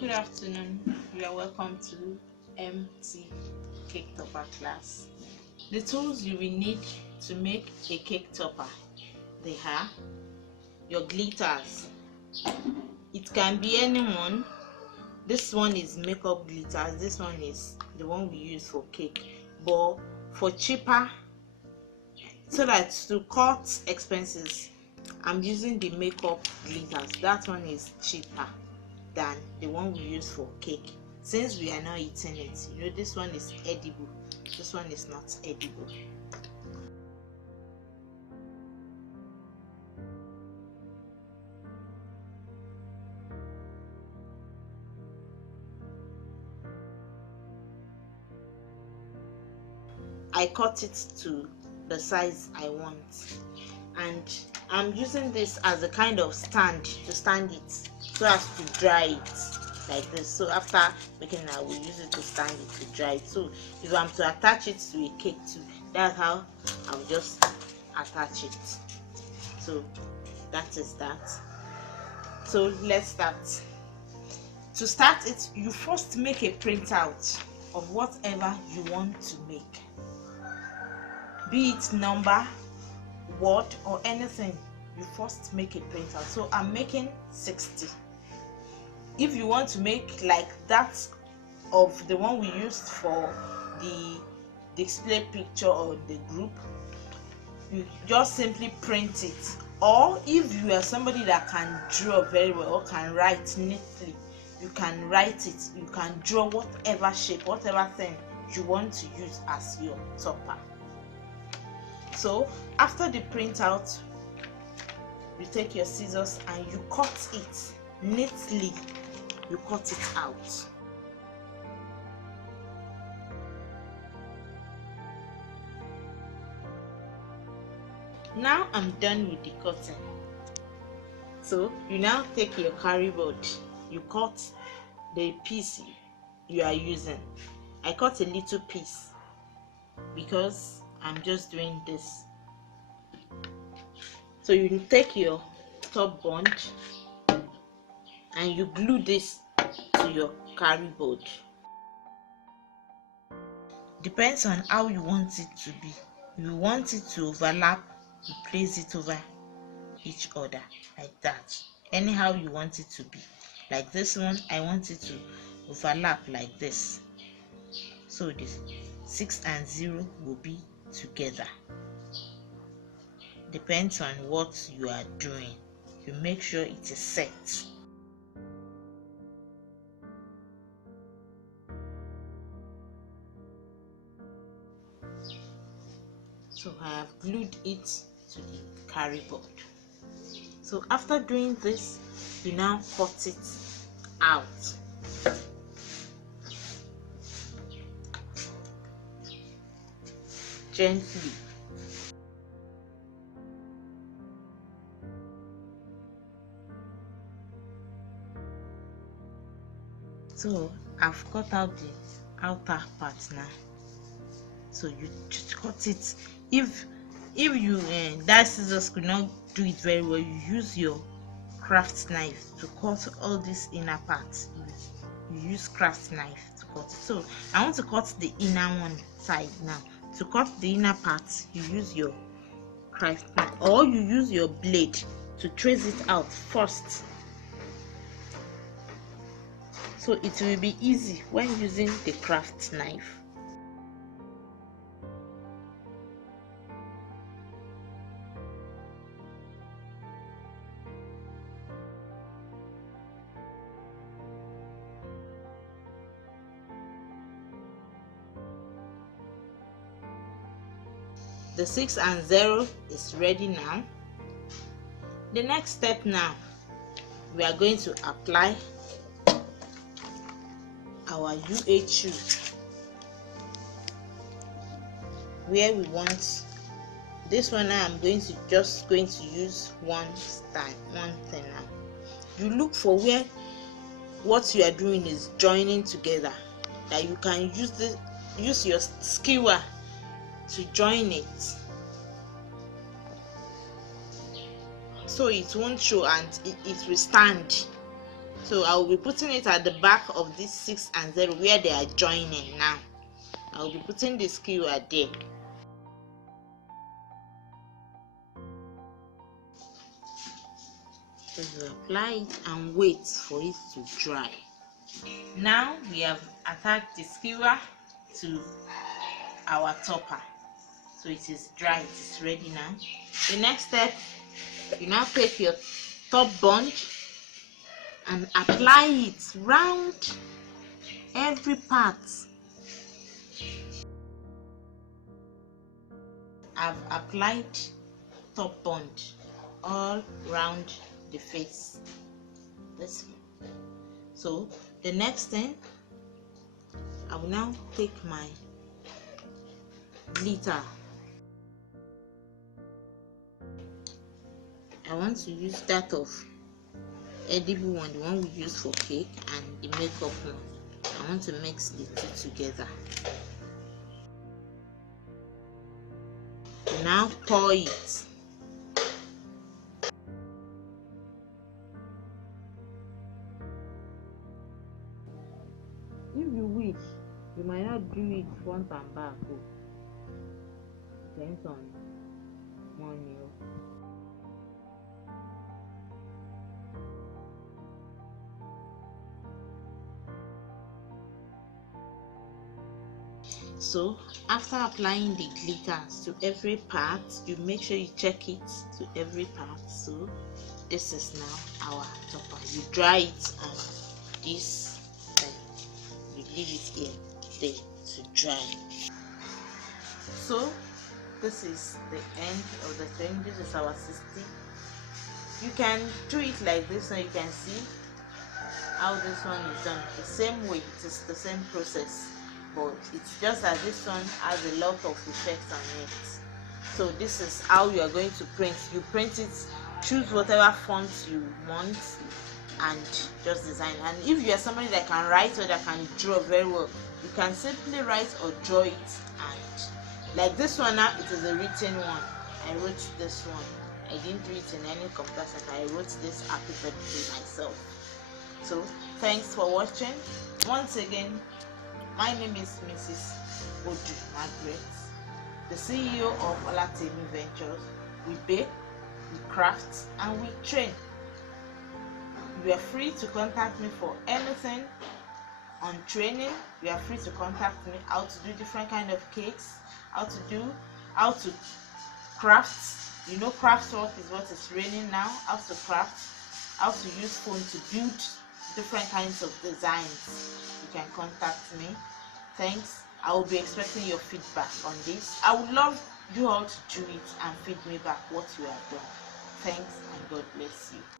Good afternoon. You are welcome to MT Cake Topper class. The tools you will need to make a cake topper, they are your glitters. It can be anyone. This one is makeup glitters. This one is the one we use for cake. But for cheaper, so that to cut expenses, I'm using the makeup glitters. That one is cheaper than the one we use for cake, since we are not eating it. This one is edible, this one is not edible. I cut it to the size I want, and I'm using this as a kind of stand to stand it so as to dry it like this. So after making it, I will use it to stand it to dry it. So if I'm to attach it to a cake too, that's how I'll just attach it. So that is that. So let's start. To start it, you first make a printout of whatever you want to make, be it number, word, or anything. You first make a printout. So I'm making 60. If you want to make like that of the one we used for the display picture or the group, you just simply print it. Or if you are somebody that can draw very well or can write neatly, you can write it. You can draw whatever shape, whatever thing you want to use as your topper. So after the printout, you take your scissors and you cut it neatly. You cut it out. Now I'm done with the cutting. So you now take your carry board. You cut the piece you are using. I cut a little piece because I'm just doing this. So you take your top bond and you glue this to your carry board. Depends on how you want it to be. If you want it to overlap, you place it over each other like that. Anyhow you want it to be. Like this one, I want it to overlap like this. So this 6 and 0 will be together. Depends on what you are doing. You make sure it is set. So I have glued it to the carry board. So after doing this, you now cut it out. Gently. So I've cut out the outer part now. So you just cut it. If you that scissors could not do it very well, you use your craft knife to cut all this inner parts. You use craft knife to cut it. So I want to cut the inner one side now. To cut the inner part, you use your craft knife, or you use your blade to trace it out first. So it will be easy when using the craft knife. The 6 and 0 is ready now. The next step now, we are going to apply our UHU where we want. This one now I'm just going to use one thing now. You look for where what you are doing is joining together, that you can use your skewer to join it, so it won't show and it will stand. So I will be putting it at the back of this 6 and 0 where they are joining now. I will be putting the skewer there. Just apply it and wait for it to dry. Now we have attached the skewer to our topper, so it is dry, it is ready now. The next step, you now take your top bund and apply it round every part. I've applied top bund all round the face. This one. So the next thing, I will now take my glitter. I want to use that of edible one, the one we use for cake, and the makeup one. I want to mix the two together. Now pour it. If you wish, you might not do it front and back. Depends on money. So after applying the glitters to every part, you make sure you check it to every part. So this is now our topper. You dry it on this thing. You leave it here there to dry. So this is the end of the thing. This is our 60. You can do it like this, and you can see how this one is done the same way. It is the same process, but it's just that this one has a lot of effects on it. So this is how you are going to print. You print it, choose whatever font you want, and just design. And if you are somebody that can write or that can draw very well, you can simply write or draw it. And like this one now, it is a written one. I wrote this one. I didn't do it in any computer center. I wrote this happy birthday myself. So thanks for watching. Once again, my name is Mrs. Odu Margaret, the CEO of Olatemi Ventures. We bake, we craft, and we train. You are free to contact me for anything on training. You are free to contact me how to do different kind of cakes, how to craft. You know, craft work is what is raining now. How to craft, how to use phone to build different kinds of designs. You can contact me. Thanks. I will be expecting your feedback on this. I would love you all to do it and feed me back what you have done. Thanks, and God bless you.